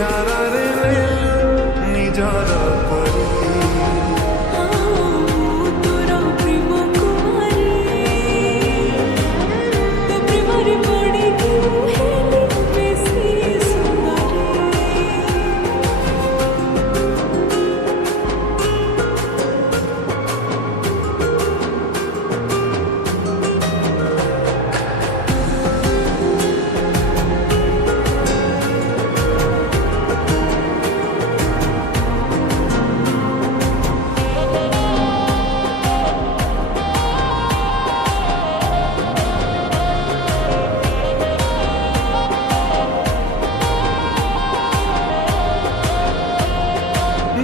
ଇଶାରାରେ ନିଜର କରି ତୋର ପ୍ରେମ କୁମାରୀ ତୋ ପ୍ରେମରେ ପଡ଼ିକି ମୁଁ ହେଲି ବେଶୀ ସୁନ୍ଦରୀ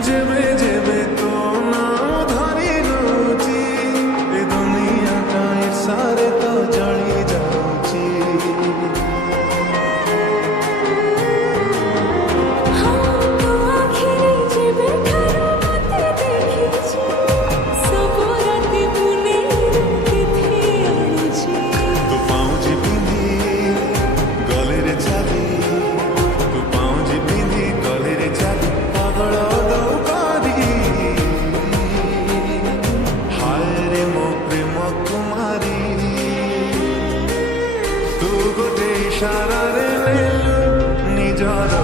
ଯେବେ ଯେବେ ତୋ ନାଁ ଧରି ନଉଛି ଏ ଦୁନିଆଟା ଇର୍ଷାରେ ତ ଜଳି ଯାଉଛି ତୋ ଆଖିରେ ଯେବେଠାରୁ ମତେ ଦେଖିଛି ସବୁ ରାତି ମୁନେ ତିଥି ଆଣୁଛି ତୁ ପାଉଁଜି ପିନ୍ଧି ଗଲେରେ ଚାଲି ତୁ ପାଉଁଜି ପିନ୍ଧି ଗଲେରେ ଚାଲି ପାଗଳ ଦଉ କରି ହାୟରେ ମୋ ପ୍ରେମ କୁମାରୀ ତୁ ଗୋଟେ ଇଶାରାରେ ନିଜର